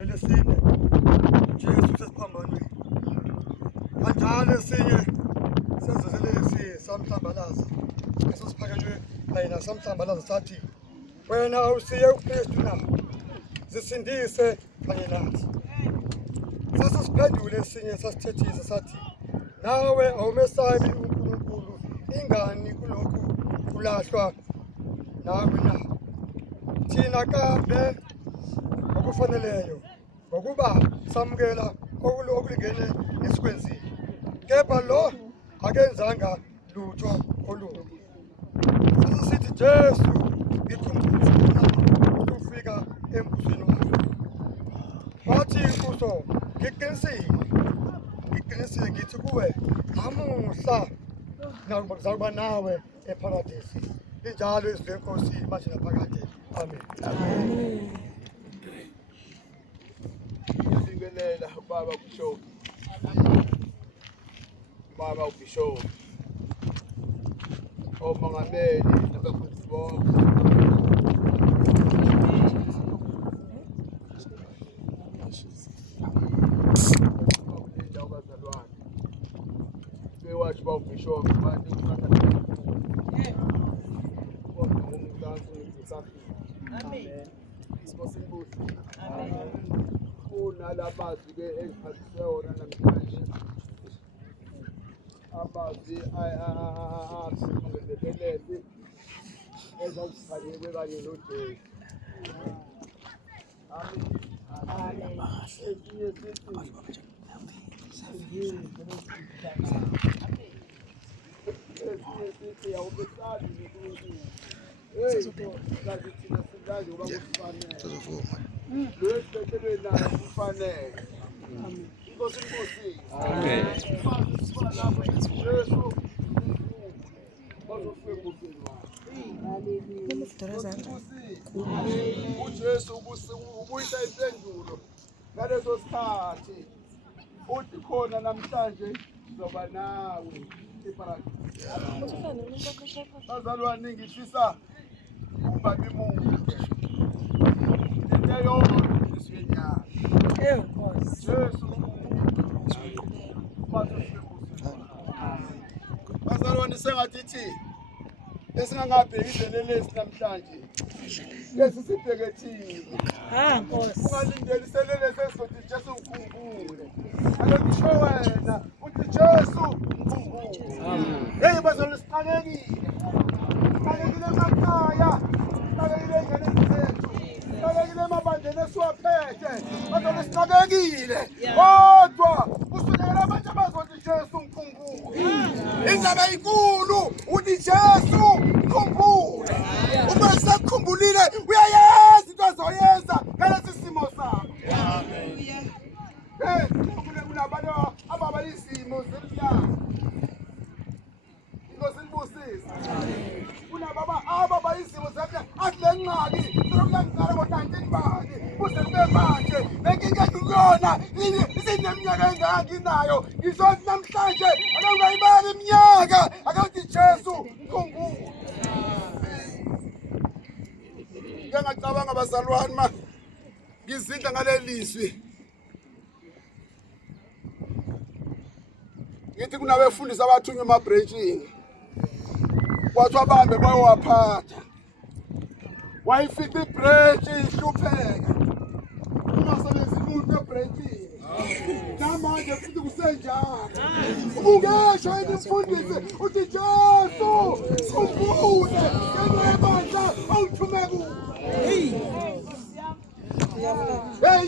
Lesine Jesu sesiphambane kanjalo esinye sezelesi samhlambalaza esosiphakelwe ayina samhlambalaza sathi wena usiye uKristu na zisindise kanye nathi sasiphendule esinye sasithethisa sathi nawe awumesabi uNkulunkulu ingani kulokhu kulahlwa nawe na thina kambe okufaneleyo ngokuba samukela okulingene esikwenzile kepha lo akenzanga lutho olubi sasithi Jesu ngikhumbula ukufika embusweni wakhe wathi inkosi ngiqinisile ngithi kuwe namuhla nakuba nawe eparadisi linjalo izwi lenkosi manje naphakade amen amen. Ngibingelela baba Bishop. Baba uBishop. Omongameli nabafundisi bonke. Abazalwane. Bewathi baba uBishop manje usakha. Amen. Sibonke. Amen. Nalabazwi ke engiphathise wona namhlanje abazwi asingezelelezi ezazikhalekwe kanye noJesu. Amen. Esinye sithi awubesabi uNkulunkulu. Kazi thina singazi uba kufanele. Lwesibekele nayo kufanele. Inkosi inkosi. Amen. Jesu. Bazofika kusini wakhe. uJesu ubuyisa impendulo ngaleso sikhathi. Uthi khona namhlanje sizoba nawe eparadise. Bazalwane ngifisa ungabi mude. Bazalwane sengathi esingangabheki izelelesi namhlanje lesi sibheke thina Nkosi ungalindeli iselelesi esizothi Jesu ngikhumbule ake ngisho wena uthi Jesu ngikhumbule hey bazalwane siqakekile emakhaya siqakekile engane zethu siqakekile emabandleni esiwaphethe bazalwane siqakekile kodwa kusukela abantu abazothi Jesu ngikhumbule indaba enkulu uthi Jesu ngikhumbule uma sakukhumbulile uyayazi into azoyenza ngalesi simo sakho. Haleluya. Kunabantu ababayizimo zemnyama. Inkosi ibusise. Kunababa ababayizimo zemnyama athi le ngqali sokulangiqala ngo-19 bani kuze kube manje lenkinga engiyona isineminyaka engaki nayo ngizothi namhlanje ake ungayibali iminyaka ake uthi Jesu ngikhumbule. Ngiyacabanga bazalwane ma ngizindla ngalelizwi ngithi kunabefundisi abathunywa emabranchini kwathi abambe bayowaphatha wayifica ibranch ihlupheka ungasebenzi umuntu ebranchini namanje futhi kusenjalo ungesho imfundisi uthi Jesu sikhumbule yena ebandla awuthume kuwe.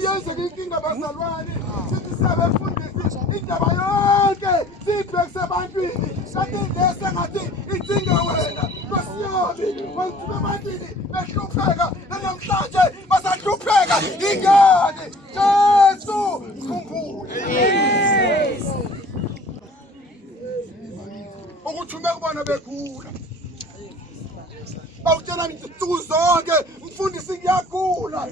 Yenze inkinga bazalwane sithi sabefundisi indaba yonke sibhekise ebantwini kanti ngese ngathi idinga wena kwesiyobi wangithume ebantwini behlupheka namhlanje basahlupheka ingane Jesu sikhumbule ukuthume kubona bekhula bawutshela insuku zonke mfundisi ngiyagula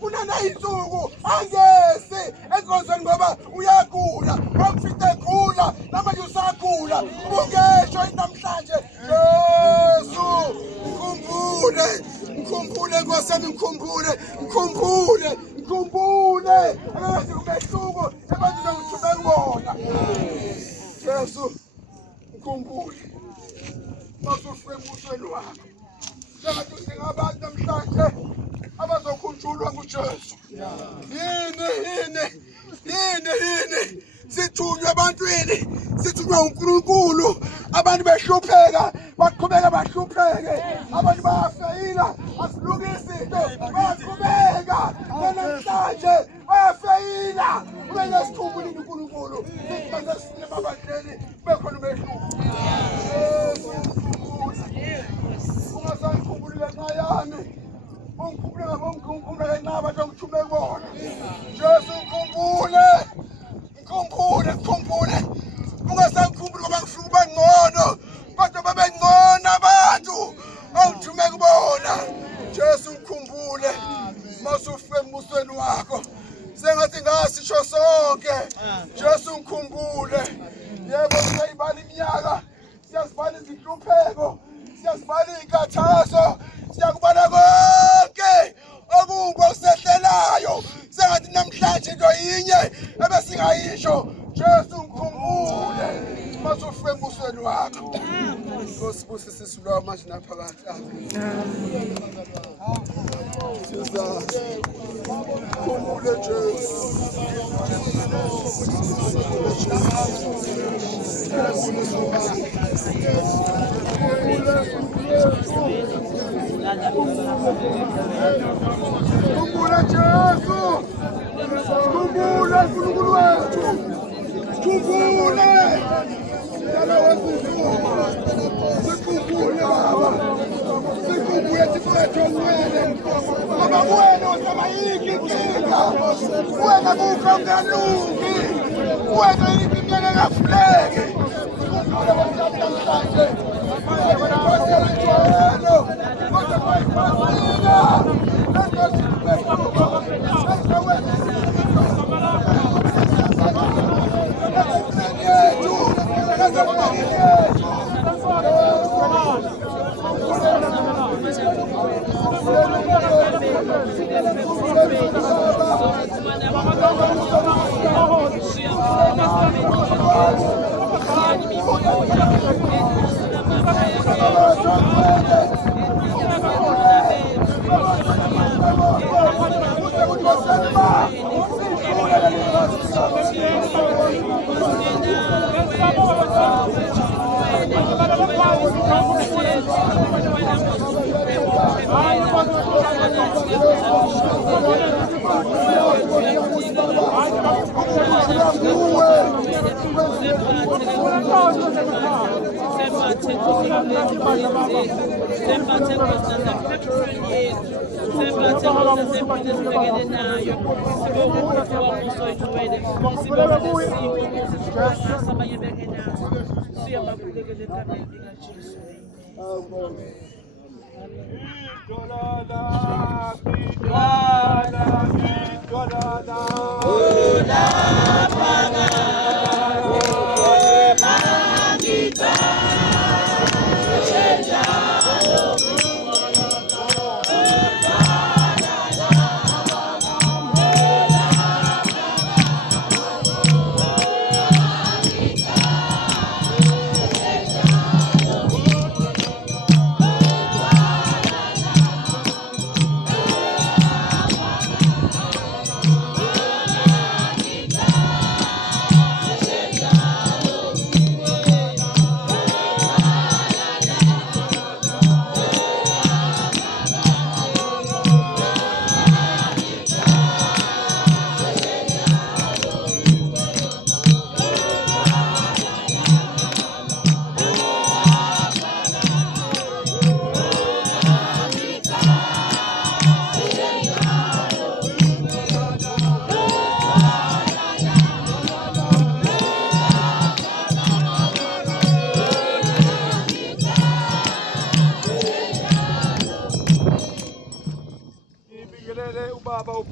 kunana insuku angesi enkonzweni ngoba uyagula wamfica egula namanje usagula ubungesho namhlanje Jesu ngikhumbule Nkosi yami ngikhumbule Jesu. Yini sithunywe ebantwini, sithunywe uNkulunkulu, abantu behlupheka baqhubeka bahlupheke, abantu bayafeyila asilungise into baqhubeka namhlanje bayafeyila. Kumele sikhumbule uNkulunkulu sithi masesifile babandleni bekhona umehluko. Ungasangikhumbulile nqayami, ungikhumbule nqaba nje ngithume kubona. Jesu ngikhumbule. Ungasangikhumbuli ngoba ngifuna ukuba ngcono, kodwa babengcono abantu ongithume kubona. Jesu ngikhumbule masufike embusweni wakho, sengathi ngasisho sonke. Jesu ngikhumbule. Yebo siyayibala iminyaka, siyazibala izinhlupheko, siyazibala iy'nkathazo, siyakubala konke okubi okusehlelayo, sengathi namhlanje into yinye ebesingayisho. Jesu ngikhumbule masufike embusweni wakho. Nkosi busise isilwa manje naphakathi. Khumbule Jesu. Khumbula Jesu. Khumbula uNkulunkulu wethu. Khumbule. Sicela wesizuma. Sikhumbule Baba. Sikhumbule Thixo wena. Ngoba wena usabayiki inkinga. Wena kukho kungalungi. Wena iminyaka engafuleki. Sikhumbule namhlanje.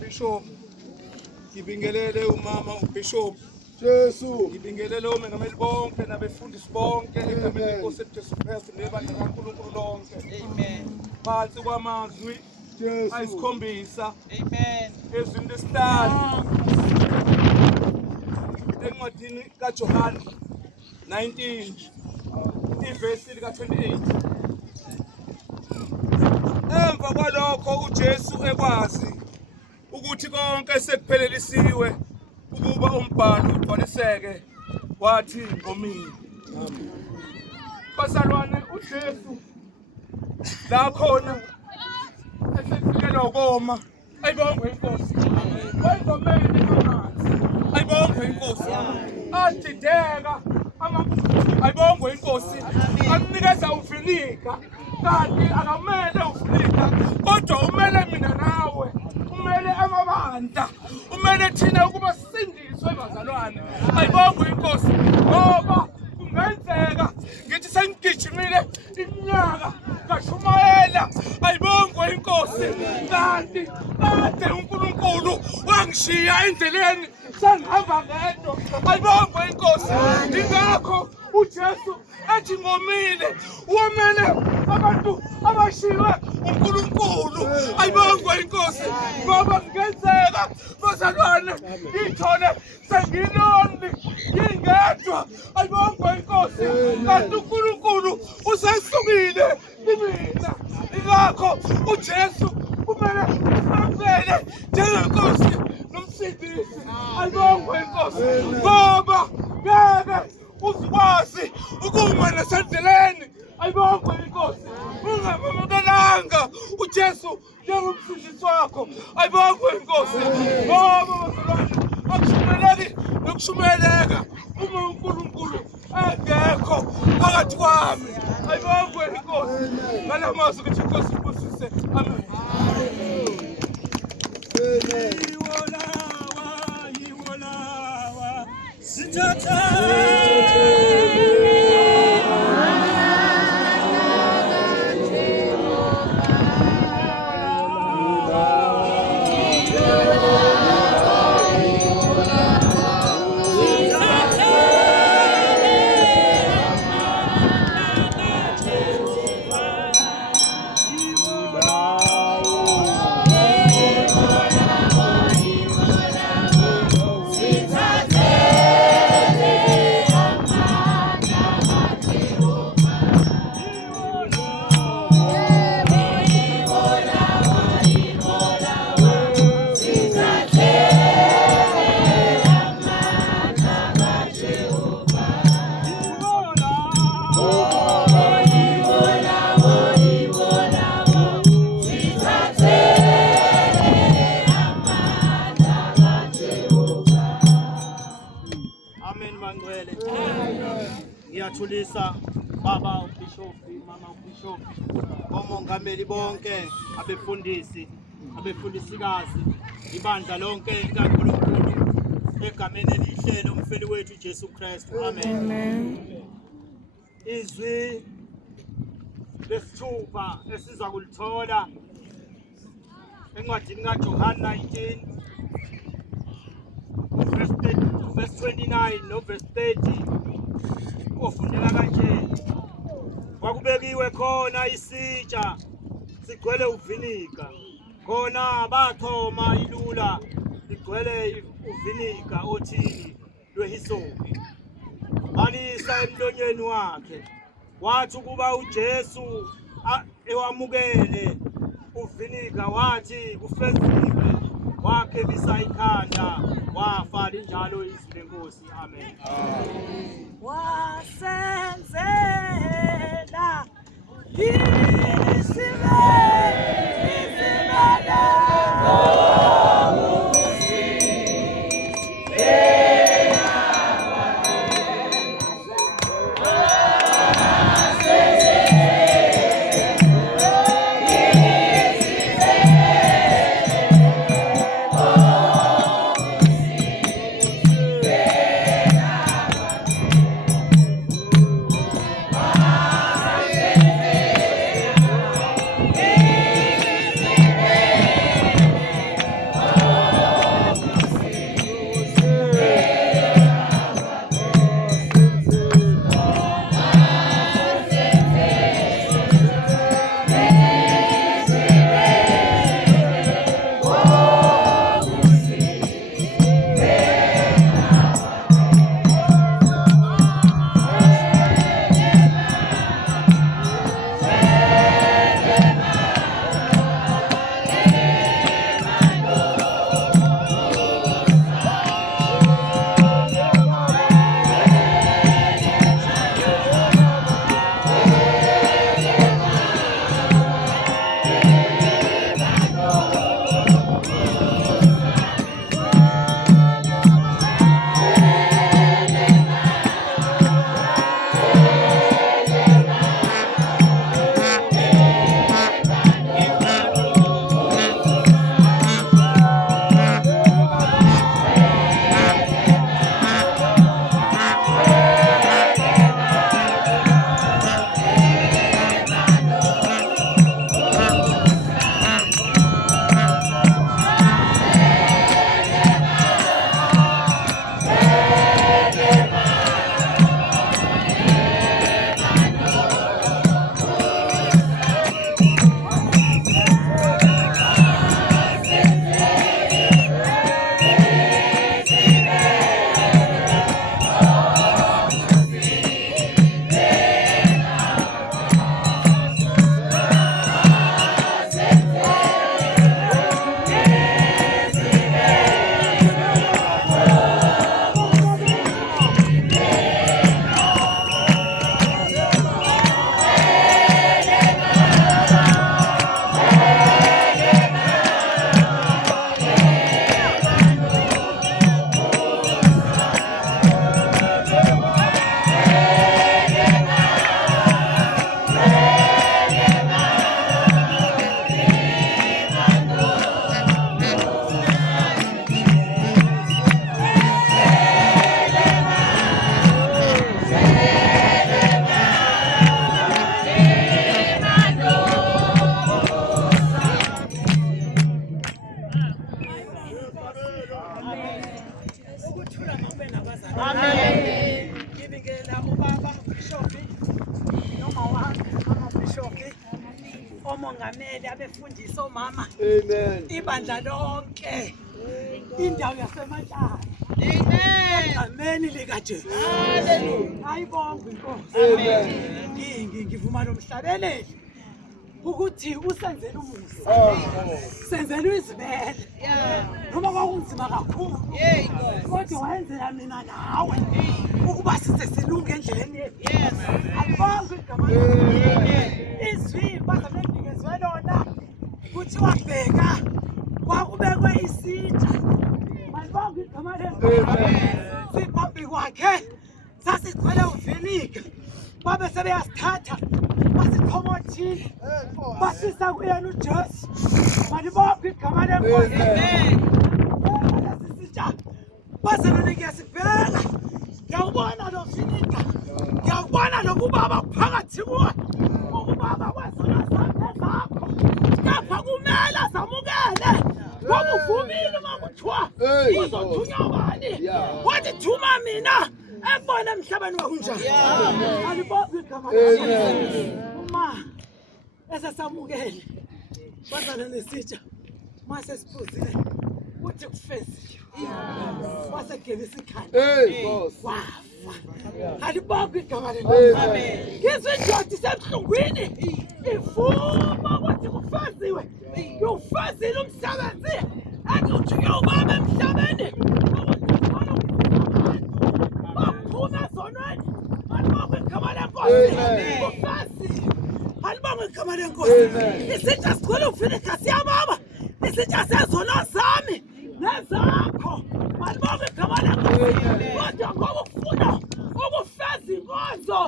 Bishop, ngibingelele umama uBishop Jesu. Ngibingelele omengameli bonke nabefundisi bonke egameni lenkosi Jesu Kristu nebandla kaNkulunkulu lonke. Amen. Phansi kwamazwi Jesu. ayisikhombisa. Amen. Ezwini lesihlanu encwadini kaJohane 19 ivesi lika 28. Emva kwalokho uJesu ekwazi kuthi konke sekuphelelisiwe ukuba umbhalo ugcwaliseke wathi ngomini. Bazalwane, uJesu la khona esefikela ukoma, ayibongwe inkosi, wayengomele amanzi, ayibongwe inkosi, adideka ayibongwe inkosi, amnikeza uvinika, kanti akamele uvinika, kodwa umele mina nawe, umele amabandla, umele thina ukuba sindiswe bazalwane, ayibongwe inkosi, ngoba kungenzeka ngithi sengigijimile iminyaka ngashumayela, ayibongwe inkosi, kanti kade uNkulunkulu wangishiya endleleni sengihamba ngedwa, ayibongwe inkosi. Ingakho uJesu ethi ngomile womele abantu abashiwe uNkulunkulu, ayibongwe inkosi, ngoba kungenzeka bazalwane ngithole sengilonde ngingedwa, ayibongwe inkosi, kanti uNkulunkulu usesukile kimina. Ingakho uJesu kumele samvele njengenkosi nomsindisi, ayibongwe inkosi, ngoba ngeke uzikwazi ukuma nasendleleni, ayibongwe inkosi, ungamemukelanga uJesu njengomsindisi wakho, ayibongwe inkosi, ngoba bazalwane akushumeleki nokushumeleka uma uNkulunkulu engekho phakathi kwami, ayibongwe inkosi. Ngala mazwi ukuthi inkosi ibusise, amen. Yiwolawa sithatha Ngiyatulisa baba ubishofi, mama ubishofi, omongameli bonke, abefundisi, abefundisikazi, ibandla lonke likaNkulunkulu egameni elihle lomfeli wethu Jesu Kristu, amen. Izwi lesithupha esiza kulithola encwadini kaJohana 19 verse 29 no verse 30. Ofundela kanje, kwakubekiwe khona isitsha sigcwele uvinika, khona bathoma ilula ligcwele uvinika othini lwehisopi, balisa emlonyeni wakhe, wathi ukuba uJesu ewamukele uvinika, wathi kufezile, wakhebisa ikhanda, wafa linjalo izwi lenkosi, amen. Wasenzela isibela Yeah. Igama kube nabazali. Amen. Ngibingelela ubaba uBishop noma wami uBishop, omongameli, abefundisi, omama. Amen. Ibandla lonke. Indawo yaseMatshana. Amen. Amen likaJesu. Hallelujah. Ayibonge inkosi. Amen. Ngivuma nomhlabeleli ukuthi usenzele umusa. Senzele izibele. Noma kwakunzima kakhulu. Kodwa wayenzela mina nawe ukuba size silunge endleleni. Yes. Ayibonge igama. Izwi bazamenikezwe lona kuthiwa bheka kwakubekwe isitsha. Ayibonge igama lenkosi. Siphambi kwakhe sasigcwele uvinika. Babe sebeyasithatha basikhomotile basisa kuyena uJesu. Malibonke igama lenkosi. Sisitsha bazalwane ngiyasibheka. Ngiyawubona lo vinika. Ngiyawubona lokubaba phakathi kuwe. Ukubaba kwezona zakhe zakho. Kapha kumele zamukele. Wakuvumile makuthiwa uzothunywa ubani. Wathi thuma mina ekubona emhlabeni wakunjani. Alibonge igama lenkosi. Uma esesamukele bazalwane sitsha mase siphuzile uthi kufeziwe. Wasegelisa ikhanda. Wafa. Alibonge igama lenkosi. Amen. Ngizwe indoda isebuhlungwini ivuma ukuthi kufeziwe. Ufezile umsebenzi enguthunywe ubaba emhlabeni. Baphume ezonweni. Alibonge igama lenkosi. Ufezile. Alibonge igama lenkosi. Isitsha sikhulu uvinika siyababa. Isitsha sezono zami nezakho. Alibonge igama lenkosi. Kodwa ngoba ufuna ukufeza inkonzo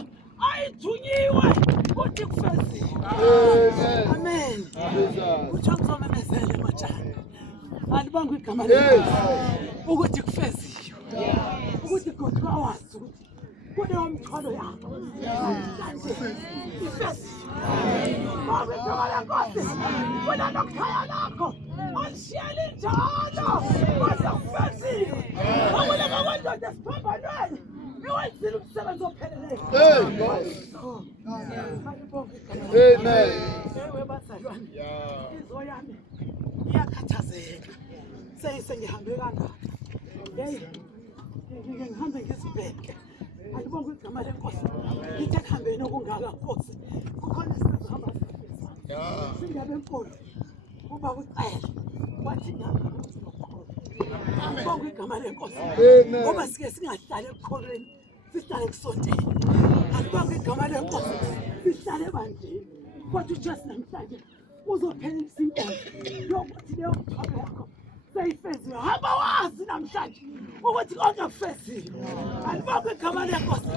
ayithunyiwe kuthi kufezile. Amen. Uthi ngizomemezela Matshana. Alibonge igama lenkosi ukuthi kufezile. Ukuthi kodwa wazi ukuthi kuleyo mthwalo yakho. Ifezile. Bonge igama lenkosi. Wena nokhaya lakho alishiyele njalo. Kodwa kufezile. Awuleka kwendoda esiphambanweni. Iwenzile umsebenzi opheleleyo. Amen. Ewe bazalwane. Inzo yami iyakhathazeka. Sengihambe kangaka. Ngihambe ngizibheke. Alibonge igama lenkosi. Ngithe kuhambeni okungaka Nkosi. Kukhona sizohamba sifisa. Singabe enkulu. Uba ucela. Wathi ngapha uzokhona. Alibonge igama lenkosi. Ngoba sike singahlali ekukholweni. Sihlale kusonteni. Alibonge igama lenkosi. Sihlale ebandleni. Kodwa uJesu namhlanje uzophelisa inkonzo yokuthi leyo mthwalo yakho seyifeziwe. Hamba wazi namhlanje ukuthi konke kufezile. Alibonge igama lenkosi.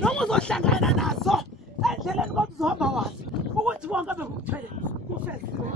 Noma uzohlangana nazo endleleni kodwa uzohamba wazi ukuthi konke bekuthwele kufeziwe.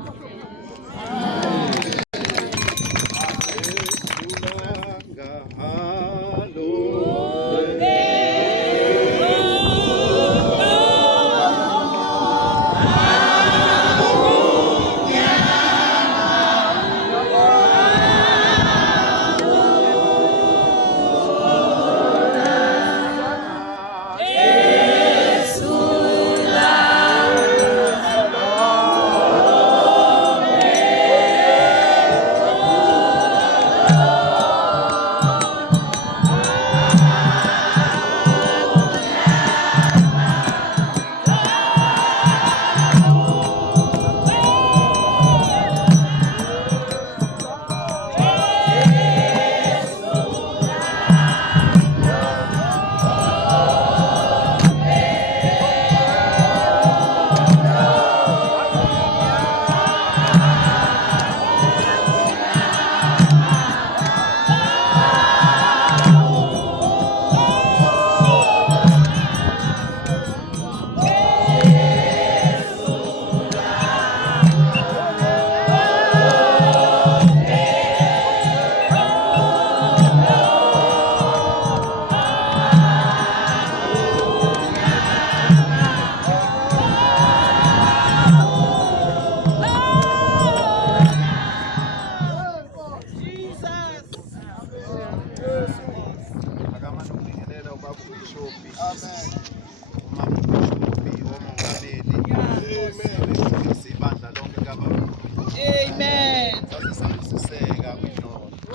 Amen.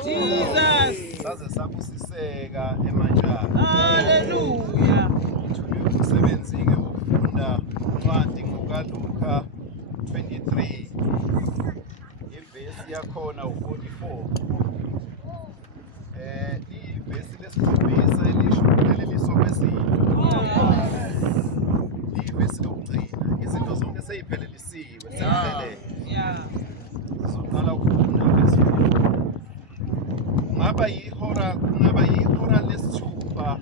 Jesus. Saze sabusiseka emanjani. Hallelujah. Umsebenzi-ke wokufunda incwadi ngokaLuka 23 ivesi yakhona u-44 ivesi lesikhombisa elisokwesini ivesi lokugcina izinto zonke seyiphelelisiwe seziphelele sizoqala ukufunda ivesi kungaba yihora lesithupha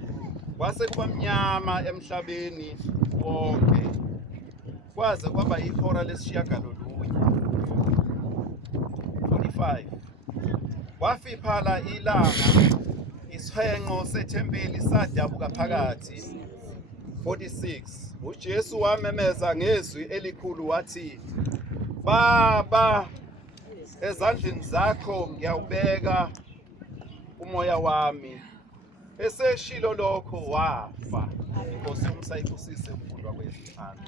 kwase kuba mnyama emhlabeni wonke kwaze kwaba ihora lesishiyagalolunye 45 kwafiphala ilanga ishenqo sethempeli sadabuka phakathi 46 uJesu wamemeza ngezwi elikhulu wathi Baba ezandleni zakho ngiyawubeka umoya wami eseshilo lokho wafa. Inkosi umsayibusise ukufundwa kwezithando.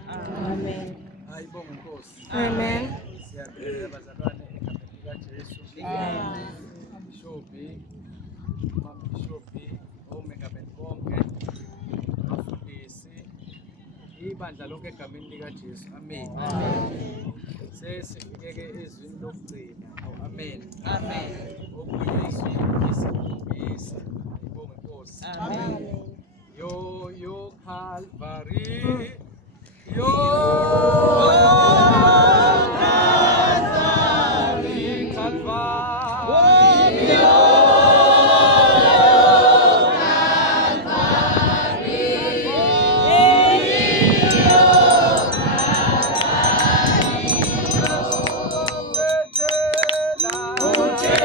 Amen. Ayibonge Nkosi. Amen. Siyabonga abazalwane egameni likaJesu. Bishophi, Bishophi, omegameni konke, abafundisi, ibandla lonke egameni likaJesu. Amen. Sesifike-ke ezwini lokugcina. Amen. Amen. Okunye izwi isikhombisa. Ayibonge Nkosi. Amen. Yo Calvary. Yo Oh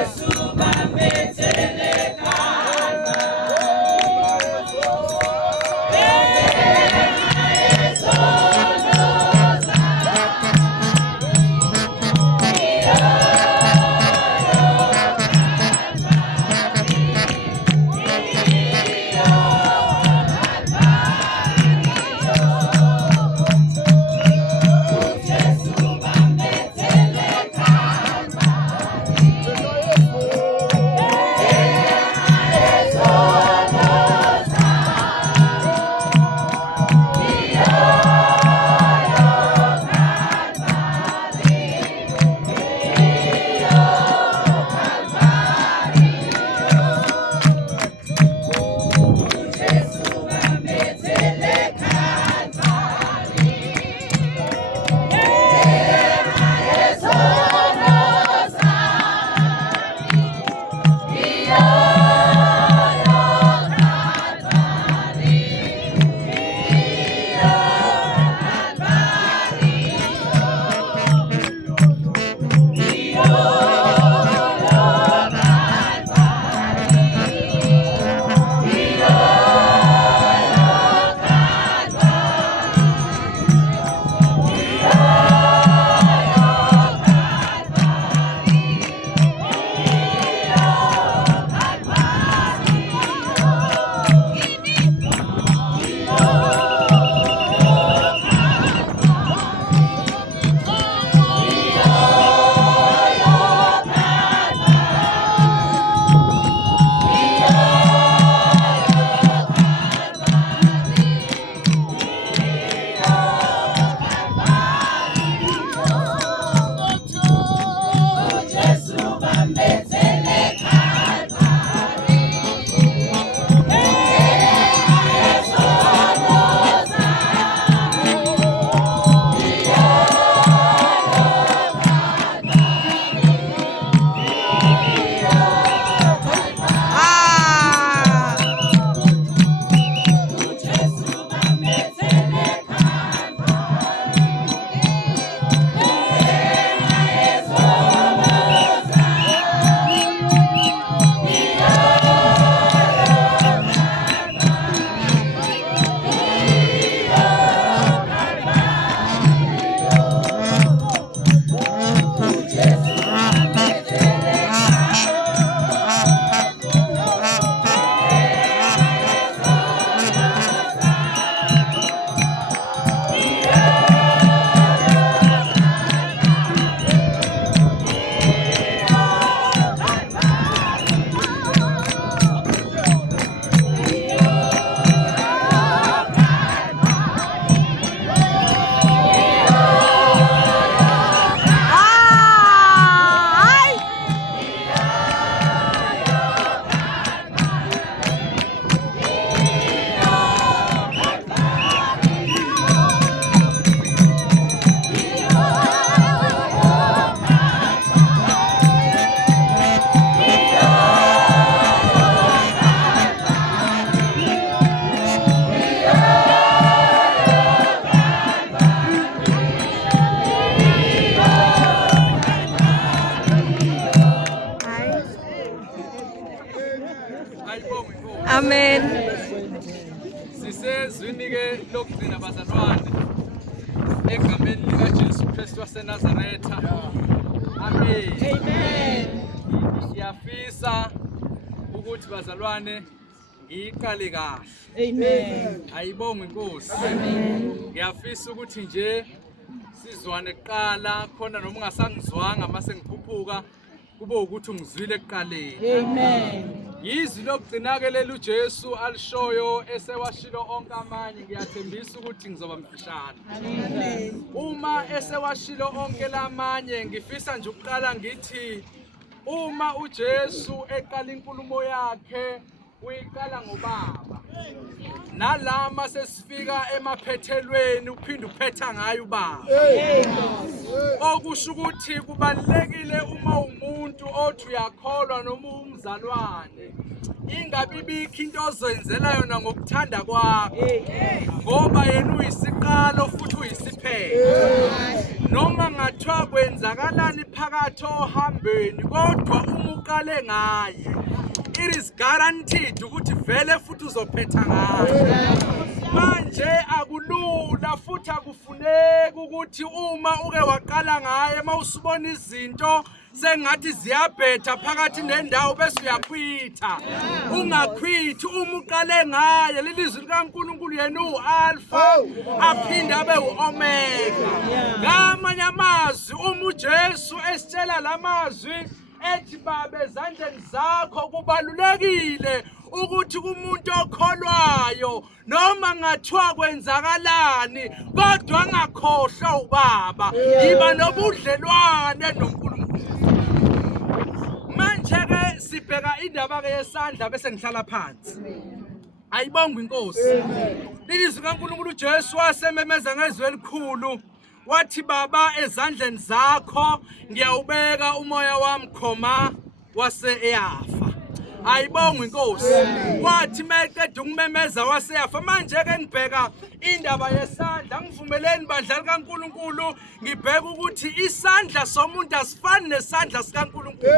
Amen. Sisezwini ke lokugcina bazalwane egameni lika Jesu Kristu waseNazaretha. Amen. Amen. Siyafisa ukuthi bazalwane ngiqale kahle. Amen. Ayibonge Inkosi. Amen. Ngiyafisa ukuthi nje sizwane kuqala khona noma ungasangizwanga mase ngiphuphuka kube ukuthi ungizwile ekuqaleni. Amen. Yizwi lokugcina ke leli uJesu alishoyo esewashilo onke amanye ngiyathembisa ukuthi ngizoba mfishane. Amen. Uma esewashilo onke lamanye ngifisa nje ukuqala ngithi uma uJesu eqala inkulumo yakhe uyiqala ngobaba. Nalama sesifika emaphethelweni uphinde uphetha ngayo ubaba. Okusho ukuthi kubalekile uma umuntu othi uyakholwa noma umzalwane ingabe bikho into ozenzela yona ngokuthanda kwakho ngoba yena uyisiqalo futhi uyisiphelo. Noma ngathiwa kwenzakalani phakathi ohambeni kodwa uma uqale ngaye it is guaranteed ukuthi vele futhi uzophetha ngaye. Manje akulula futhi akufuneki ukuthi uma uke waqala ngaye mawusubona izinto sengathi ziyabhetha phakathi nendawo bese uyakhwitha. Ungakhwithi uma uqale ngaye. Lelizwi likaNkulunkulu yena uAlpha aphinde abe uOmega. Ngamanye amazwi uma uJesu esitshela lamazwi ethi baba ezandleni zakho kubalulekile ukuthi kumuntu okholwayo noma ngathiwa kwenzakalani kodwa angakhohlwa ubaba yiba nobudlelwane noNkulunkulu. Manje ke sibheka indaba ke yesandla bese ngihlala phansi. Ayibonge Inkosi. Lelizwi kaNkulunkulu uJesu wasememeza ngezwi elikhulu wathi baba ezandleni zakho ngiyawubeka umoya wami khoma wase eyafa. Ayibonge Inkosi. Wathi meqeda ukumemeza wase yafa. Manje ke ngibheka indaba yesandla ngivumeleni badlali kaNkulunkulu ngibheka ukuthi isandla somuntu asifani nesandla sikaNkulunkulu.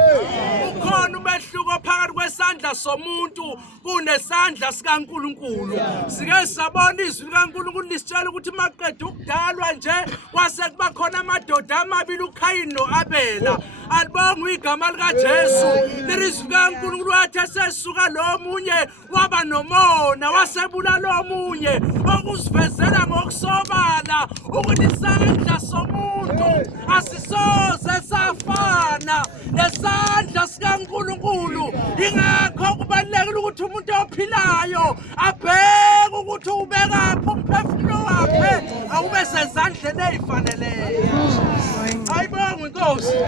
Ukhona umehluko phakathi kwesandla somuntu kunesandla sikaNkulunkulu. Sike sabona izwi likaNkulunkulu lisitshela ukuthi maqeda ukudalwa nje kwase kuba khona amadoda amabili uKhayini noAbela. Alibonge igama lika Jesu. Lelizwi likaNkulunkulu wathi sesuka lo munye waba nomona wasebula lo munye okusivezela ngokusobala ukuthi isandla somuntu asisoze safana nesandla sikaNkulunkulu. Ingakho kubalulekile ukuthi umuntu ophilayo abheke ukuthi ubekaphi umphefumulo wakhe awube sezandleni ezifaneleyo. Ayibonge Inkosi.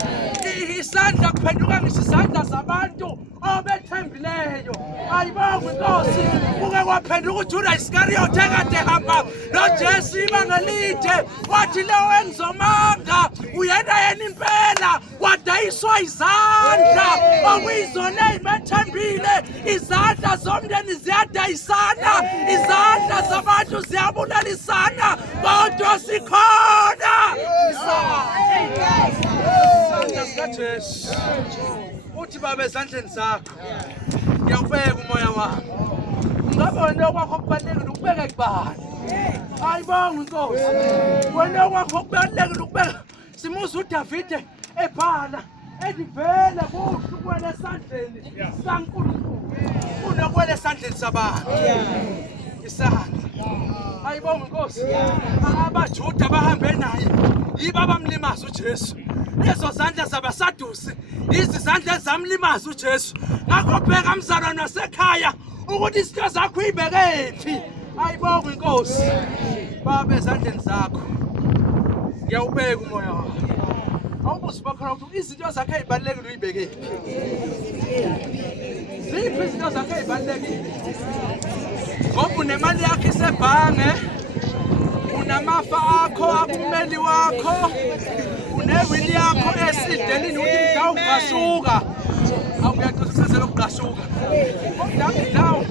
Isandla kuphenduka ngisho isandla zabantu obethembileyo. Ayibonge Inkosi. Kuke kwaphenduka uJuda Iscariot ekade hamba noJesu ibanga elide wathi leyo engizomanga uyena yena impela wadayiswa izandla okuyizona ezimethembile. Izandla zomndeni ziyadayisana, izandla zabantu ziyabulalisana kodwa sikhona isandla sikaJesu. Uthi baba ezandleni zakho ngiyawubeka umoya wami. Ngabe wena kwakho kubalekile ukubeka kubani? Ayibonge Inkosi. Wena kwakho kubalekile ukubeka. Simuza uDavide ebhala edivela kuhlukwele esandleni sikaNkulunkulu kunokwele esandleni sabantu. Isandla. Ayibonge Inkosi. AbaJuda bahambe naye yiba abamlimaza uJesu. Lezo zandla zabaSadusi izizandla ezamlimaza uJesu. Ngakho bheka mzalwane wasekhaya ukuthi izinto zakho uyibekephi. Ayibonge Inkosi. Baba ezandleni zakho ngiyawubeka umoya wakho. Awubuze bakhona ukuthi izinto zakho ezibalekile uyibekephi. Ziphi izinto zakho ezibalekile? Ngoba unemali yakho isebhange, unamafa akho akumeli wakho, unewili yakho esidelini uthi mhlawumbe ungasuka. Awuyaqiniseka lokugasuka. Mhlawumbe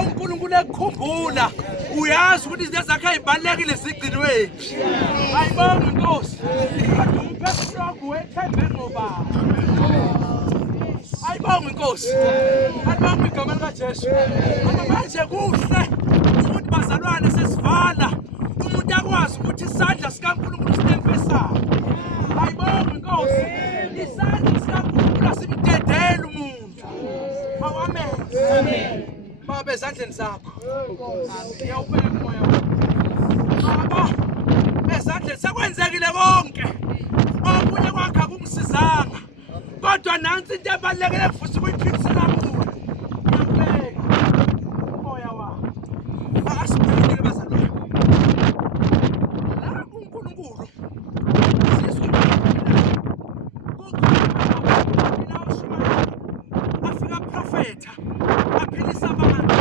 uNkulunkulu ekukhumbula uyazi ukuthi izinto zakhe ezibalekile zigcinwephi. Ayibonge Inkosi. Kodwa umphefumulo wakho wethembe ngobaba. Ayibonge Ayibonge inkosi. Ayibonge igama likaJesu. Manje kuhle ukuthi bazalwane sesivala umuntu akwazi ukuthi isandla sikaNkulunkulu sinemfesayo. Ayibonge inkosi. Isandla sikaNkulunkulu asimdedele umuntu. Amen. Amen. Baba ezandleni zakho. Ngiyawubeka umoya wakho. Baba ezandleni sekwenzekile konke. Okunye kwakhe akungisizanga. Kodwa nansi into ebalekile futhi ukuyiphikisela kuwe. Ngiyawubeka umoya wakho. Asibuyele bazalwane. La uNkulunkulu afika profeta aphilisa abantu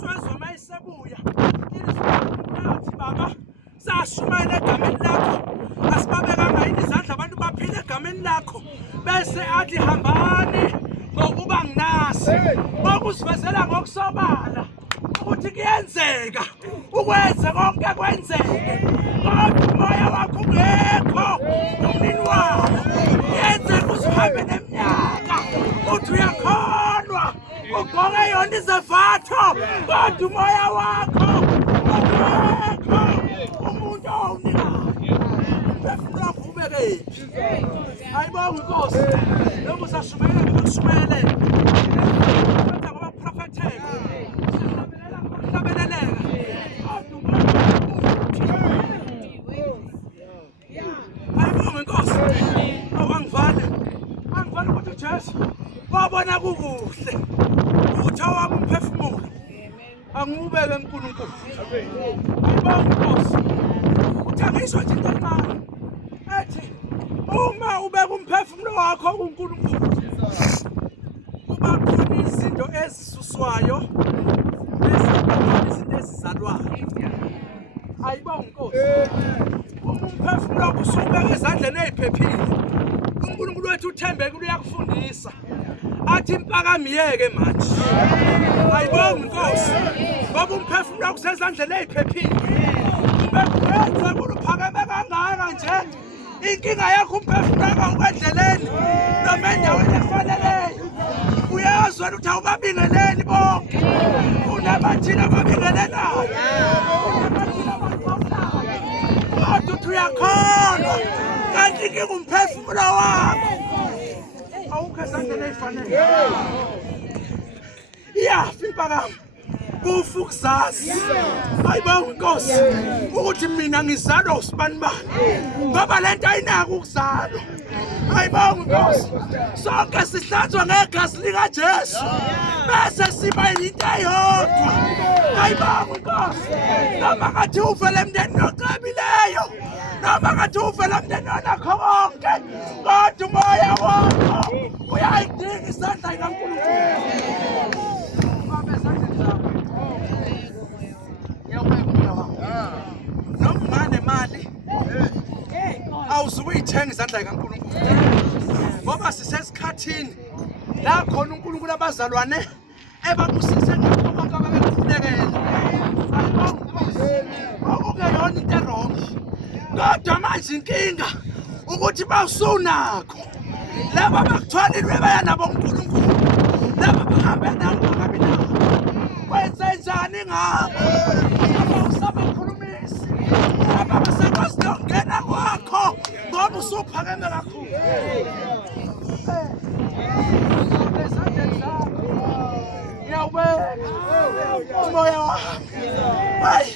swezwe mayisebuya ilizwi baba sashumayela egameni lakho asibabekanga yini izandla abantu baphile egameni lakho bese athi hambani ngokuba nginasi ngokusivezela ngokusobala ukuthi kuyenzeka ukwenze konke kwenzeke kodwa umoya wakho ungekho umnini wawo yenzeka usihambe neminyaka uthi uyakholwa ugqoke yona izevatho kodwa umoya wakho ungekho umuntu owunikayo umphefumulo wakho ubekephi. Ayibonge inkosi noma usashumayela ngokushumayeleka ngoba propheteka hlabeleleka ayibonge inkosi awangivale ukuthi uJesu wabona kukuhle ukuthi awami umphefumulo angubeke uNkulunkulu. Ayibonge inkosi uthi angisho nje into encane ethi uma ubeka umphefumulo wakho kuNkulunkulu kuba khona izinto ezisuswayo izinto ezizalwayo. Ayibonge inkosi umphefumulo wakho usubeka ezandleni eziphephile. uNkulunkulu wethu uthembekile uyakufundisa athi impakamiyeke manje. Ayibonge inkosi ngoba umphefumulo wakho usezandleni eziphephile. Ubekwenza kuluphakeme kangaka nje inkinga yakho umphefumulo wakho ukwendleleni noma endaweni efaneleyo. Uyazwa ukuthi awubabingeleli bonke unabathina babingelelayo unabathina baxoxayo kodwa uthi uyakholwa kanti ngingumphefumulo wakho awukho ezandleni ezifanele. Iyafa impakamo kufa ukuzazi. Ayibonge inkosi ukuthi mina ngizalwa usibani bani ngoba lento ayinaki ukuzalwa. Ayibonge inkosi sonke sihlanzwa ngegazi likaJesu bese siba yinto eyodwa. Ayibonge inkosi noma ngathi uvele emndenini oqabileyo noma ngathi uvele emndenini onakho konke kodwa umoya wakho uyayidinga isandla kaNkulunkulu. Baba ezandleni zakho noma unganemali awuzukuyithenga izandla zikaNkulunkulu ngoba sisesikhathini la khona uNkulunkulu abazalwane ebabusise ngakho konke ababekukhulekela. Okungeyona into erongi kodwa manje inkinga ukuthi bawusunakho laba abakuthwalile baya nabo uNkulunkulu laba bahambe nabo bangabi nabo kwenzenjani ngabo abasabakhulumisi abasakwazi nokungena kwakho ngoba usuphakeme kakhulu. Ngiyawubeka umoya wami hayi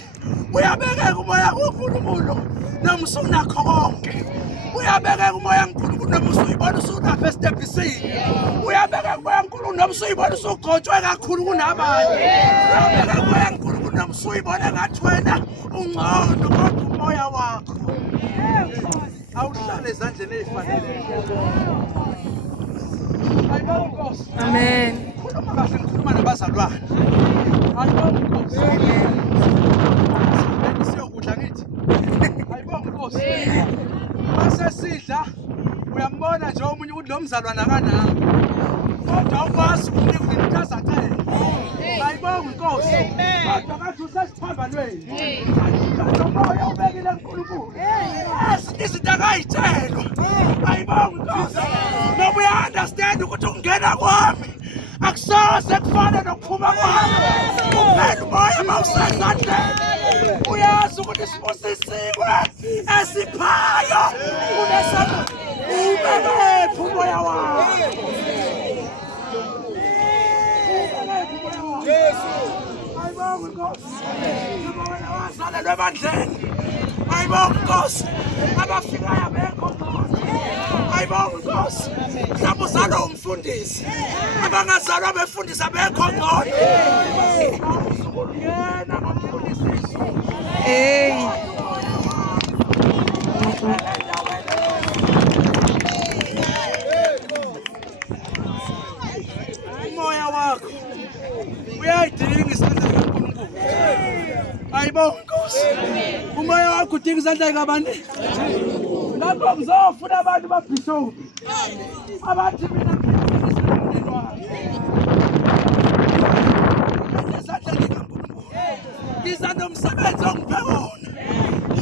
uyabekeka umoya kaNkulunkulu noma usunakho konke. Uyabekeka umoya kaNkulunkulu noma usuyibona usunapha esitebhisini. Uyabekeka umoya kaNkulunkulu noma usuyibona usugcotshwe kakhulu kunabanye. Uyabekeka umoya kaNkulunkulu noma usuyibona ngathi wena ungcono kodwa umoya wakho awuhlale ezandleni ezifanele. Ayibonge inkosi. Amen. Khuluma kahle ngikhuluma nabazalwane. Ayibonge inkosi. Siyokudla ngithi. Ayibonge inkosi. Mase sidla uyambona nje omunye ukuthi lo mzalwana kanaka. Kodwa ukwazi ukunika imthaza cele. Ayibonge inkosi. Kodwa kathi usesithambalweni. Umoya ubekile uNkulunkulu. Izinto akayitshelwa. Ayibonge inkosi. Ngoba uya-understand ukuthi ukungena kwami akusoze kufana nokuphuma kwakho kuphela umoya mawusezandleni uyazi ukuthi sibusisiwe esiphayo kunesandla ubekephi umoya wakho ayibonge Nkosi umoya wazalelwa ebandleni ayibonge Nkosi abafikayo abekho ayibonge Nkosi mhlawumbe uzalwa umfundisi abangazalwa befundisa abekho ngcono awuzukungena ngomfundisi umoya wakho uyayidinga isandla kaNkulunkulu ayibonge Nkosi umoya wakho udinga isandla kabani ngakho ngizofuna abantu babhishopu abathi mina ngiza nomsebenzi ongiphe wona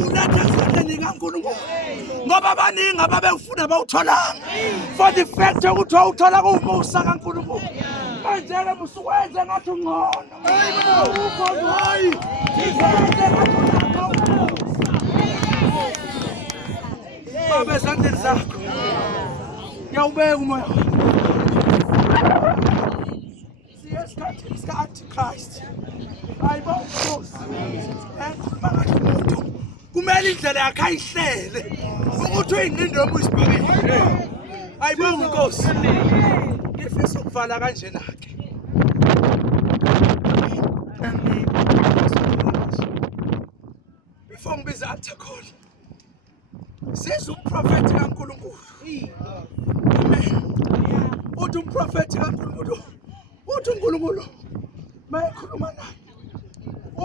ulethe esandleni kaNkulunkulu ngoba abaningi ababewufuna bawutholanga for the fact yokuthi wawuthola kuwumusa kaNkulunkulu manje-ke musukwenze ngathi ungcono ukho hayi izenze ngathi unakho baba ezandleni zakho ngiyawubeka umoya siye esikhathini sika-Antichrist ayibonge Nkosi engikhuluma ngathi umuntu kumele indlela yakhe ayihlele ukuthi uyinqindi noma uyisibhekele ayibonge Nkosi ngifisa ukuvala kanjena-ke before ngibiza altar call siza umprofethi kaNkulunkulu amen uthi umprofethi kaNkulunkulu uthi uNkulunkulu mayekhuluma naye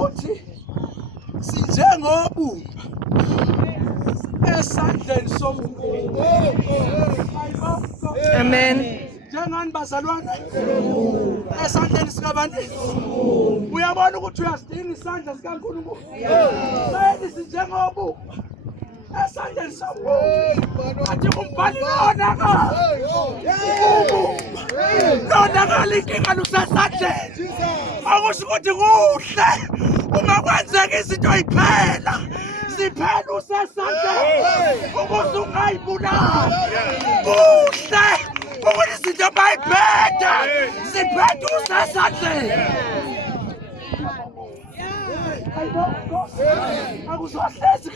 uthi sinjengobumba esandleni somuntu Amen. njengani bazalwane esandleni sikabani uyabona ukuthi uyasidinga isandla sikaNkulunkulu manje sinjengobumba esandleni somuntu athi kumbhali nonakala nonakala inkinga lusesandleni akusho ukuthi kuhle uma kwenzeka izinto yiphela ziphela usesandleni ukuze ungayibulali kuhle ukuthi izinto bayiphethe ziphethe usesandleni akuzohlezi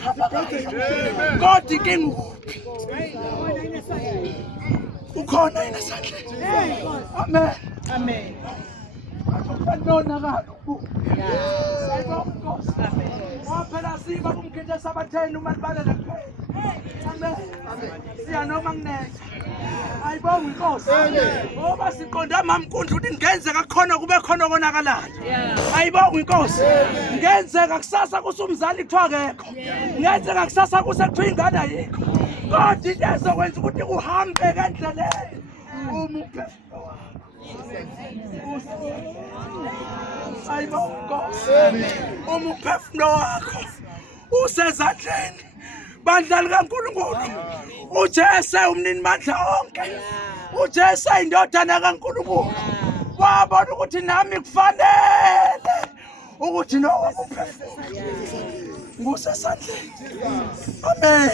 kodwa inkinga ukuphi ukhona yena esandleni amen Amen. nonakala phela siba kumkhethe sabatheni uma libalela kuphela amen siyanoma kunetha ayibonge Inkosi ngoba siqonda mamkundla ukuthi ngenzeka khona kube khona konakalayo ayibonge Inkosi ngenzeka kusasa kusumzali kuthiwa akekho ngenzeka kusasa kusekuthiwa ingane ayikho kodwa into ezokwenza ukuthi uhambe ngendleleni umuphe ayibonge Inkosi umphefumulo wakho usezandleni bandla likaNkulunkulu uJesu umnini mandla onke uJesu indodana kaNkulunkulu wabona ukuthi nami kufanele ukuthi nowakuphefumulo ngusesandleni amen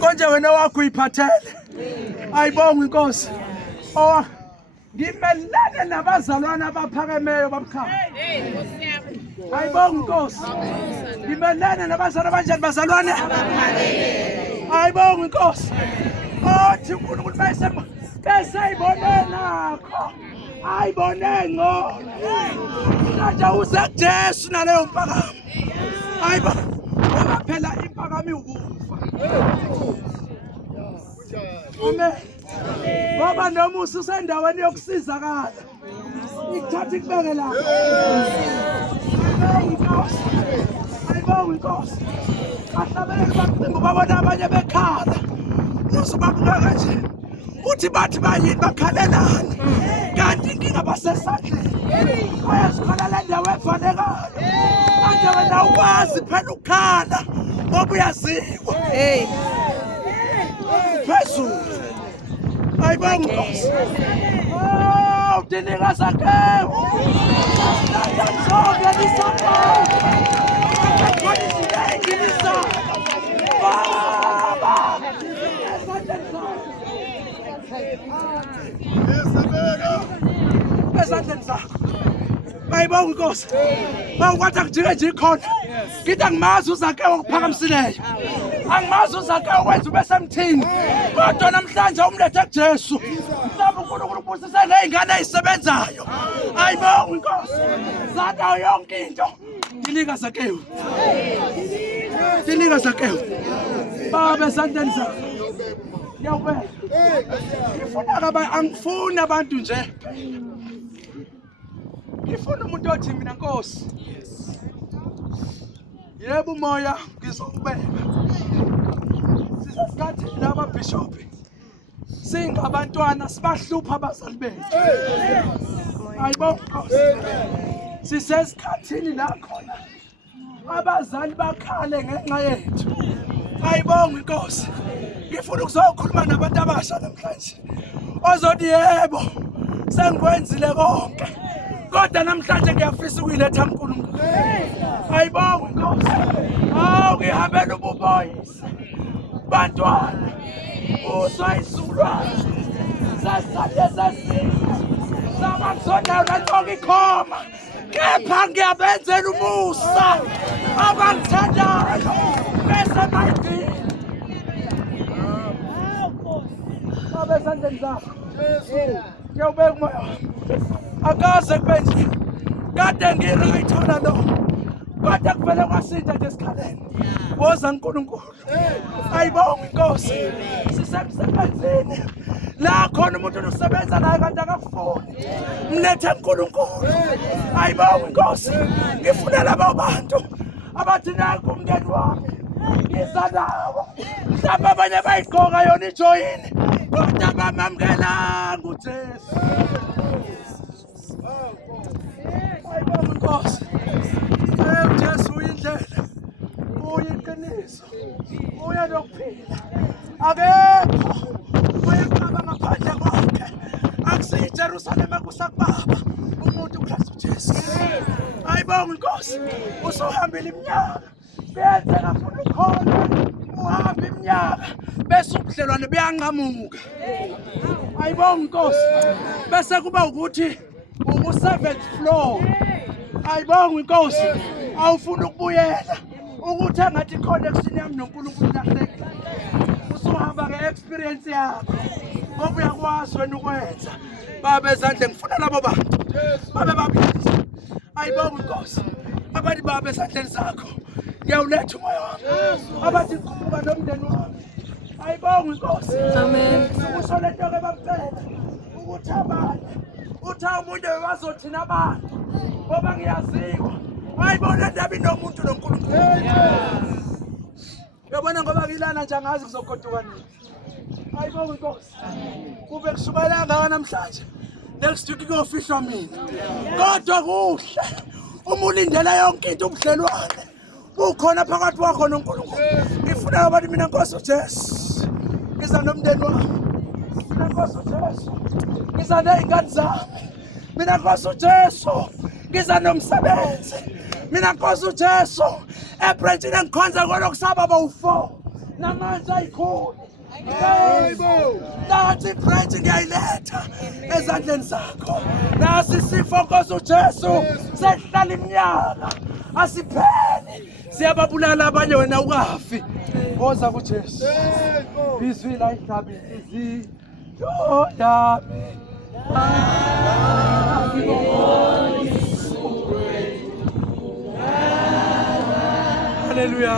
konje wena wakho uyiphathele ayibonge Inkosi ngimelane nabazalwane abaphakemeyo babukhaya ayibonge Inkosi ngimelane nabazalwane abanjani bazalwane ayibonge Inkosi othi uNkulunkulu beseyibone nakho ayibone ngcono manje uze kuJesu naleyo mpakamo ayibona ngoba phela impakamo ukufa amen ngoba noma ususendaweni yokusizakala ikuthatha ikubeke lapha ayibonge Inkosi ahlabelele baqimba babona abanye bekhala usubabuka kanje uthi bathi bayini bakhalelana kanti inkinga basesandleni bayazikhala le ndawo efanekayo manje wena ukwazi phela ukukhala ngoba uyaziwa phezulu ayibonge Inkosi Dinika sakhe. Sonke lisapho. Baba. Esandleni zakho. Bayibonga inkosi. Bawukwathi akujike nje ikhona. Ngithi angimazi uzakhe okuphakamiseleyo. Angimazi uzakhe okwenza ube semthini. Kodwa namhlanje umlethe kuJesu. Mhlawumbe uNkulunkulu ubusise ngezingane ezisebenzayo. Ayibonga inkosi. Zatha yonke into. Dinika zakhe. Dinika zakhe. Baba esandleni zakho. Ngiyawubeka. Ngifuna angifuni abantu nje. Ngifuna umuntu othi mina Nkosi. Yebo umoya ngizokubeka. Sisesikhathini laba bishop. Singabantwana sibahlupha abazali bethu. Ayibonga Nkosi. Sisesikhathini la khona abazali bakhale ngenxa yethu. Ayibonga inkosi. Ngifuna ukuzokhuluma nabantu abasha namhlanje. Ozothi yebo sengikwenzile konke. Kodwa namhlanje ngiyafisa ukuyiletha uNkulunkulu. Ayibonga inkosi. Awu ngihambela ububoyisi. Bantwana. Usoyisulwana. Sasale sasile. Sabakusona nantonga ikhoma. Kepha ngiyabenzela umusa. Abangithandayo. Bese bayidini. Baba esandleni zakho. Ngiyawubeka umoya. Akaze kube nje. Kade ngirayithola lo. Kodwa kuvele kwasinda nje esikhaleni. Woza uNkulunkulu. Ayibonga inkosi. Sisemsebenzini. La khona umuntu usebenza naye kanti akafuni. Mlethe uNkulunkulu. Ayibonga inkosi. Ngifuna labo bantu abathi nanku umndeni wami. Ngiza nawo. Mhlawumbe abanye bayigqoka yona ijoyini. Kodwa bamamukela uJesu. Ayibonga inkosi. uJesu uyindlela. Uyiqiniso. Uya nokuphila. Akekho uyaqaba ngaphandle kwakhe. Akusiyi Jerusalema kusakubaba. Umuntu uKristu Jesu. Ayibonga inkosi. Usohambile iminyaka. Benzeka futhi ukhona. Uhamba iminyaka. Bese ubudlelwane buyanqamuka. Ayibonga inkosi. Bese kuba ukuthi uku-7th floor. Ayibonga inkosi. Awufuna ukubuyela. Ukuthi engathi i-connection yami noNkulunkulu ilahlekile. Usuhamba nge-experience yakho. Ngoba uyakwazi wena ukwenza. Baba ezandleni ngifuna labo bantu. Babe babili. Ayibonga inkosi. Abathi baba ezandleni zakho. Ngiyawuletha umoya wami. Abathi ngikhuphuka nomndeni wami. Ayibonga inkosi. Amen. Ukusho lento ke bamcela. Ukuthi abanye. Uthi umuntu wazothina abantu. Ngoba ngiyaziwa. Ayibona ndaba inomuntu noNkulunkulu. Yabona ngoba ngilana nje angazi kuzogoduka nini. Ayibonga inkosi. Kube kushubayela ngaka namhlanje. Next week kuyofihlwa mina. Kodwa kuhle. Uma ulindela yonke into ubudlelwane. Ukhona phakathi kwakho noNkulunkulu. Ngifuna abantu mina Nkosi uJesu. Ngiza nomndeni wami. Mina Nkosi uJesu. Ngiza nezingane zami. Mina Nkosi uJesu. Ngiza nomsebenzi. Mina Nkosi uJesu. Ebranchini engikhonza kona kusaba bawu4. Namanje ayikhona. Hayibo. Nathi branch ngiyayiletha ezandleni zakho. Nasi sifo Nkosi uJesu. Sehlala iminyaka. Asiphele. Siyababulala abanye wena ukafi. Woza kuJesu. Izwi la ihlabi izwi. Yo yami. Hallelujah.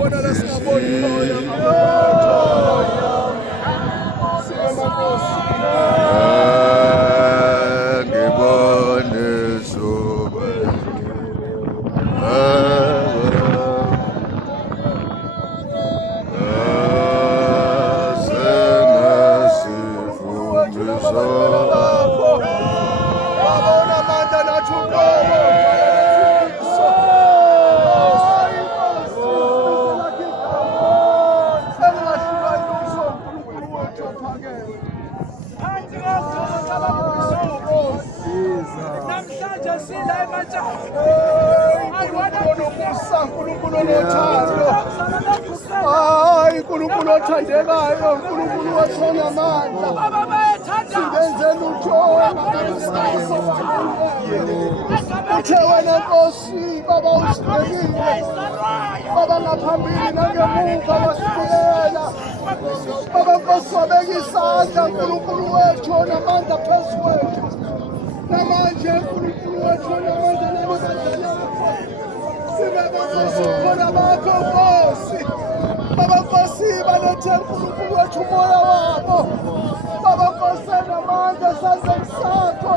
Bona lesingaboni khona namhlanje sila ematshani uNkulunkulu onothando, hayi uNkulunkulu othandekayo, uNkulunkulu wethona amandla, singenze lutho uthe wena Nkosi Baba usibekile Baba ngaphambili nangemuva wasibuyela Baba Nkosi wabeka isandla uNkulunkulu wethu onamandla phezu kwethu namanje uNkulunkulu wethu onamandla namandla khona bakho Nkosi Baba Nkosi balethe uNkulunkulu wethu umoya wabo Baba Nkosi namandla esandleni sakho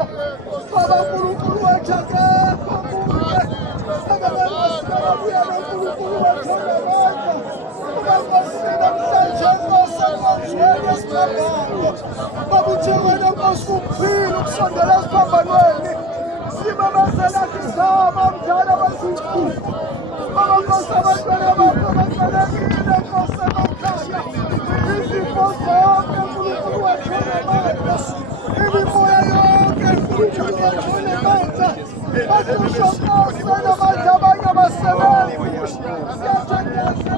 Baba uNkulunkulu wethu akekho kuye Baba Nkosi babuya noNkulunkulu wethu namandla Baba Nkosi namhlanje Nkosi ekonzweni esibambako Baba uthe wena Nkosi kuphila ukusondela esiphambanweni sibabazela kizama mdala wazithu Baba Nkosi abantwana bakho basalekile Nkosi emakhaya izifo zonke uNkulunkulu wethu namandla imimoya yonke uNkulunkulu wethu namandla basusho Nkosi namandla abanye abasebenzi siyathandeka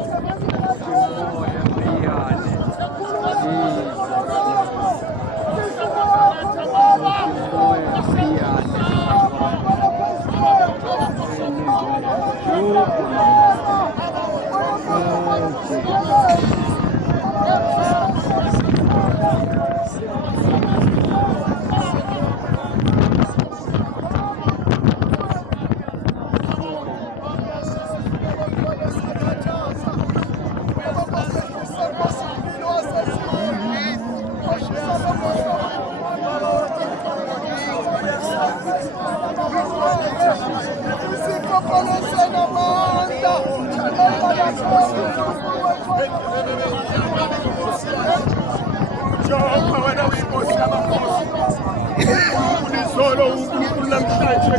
Jehova wena uyinkosi yamakhosi uNkulunkulu izolo uNkulunkulu namhlanje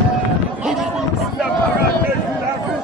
uNkulunkulu naphakade lakho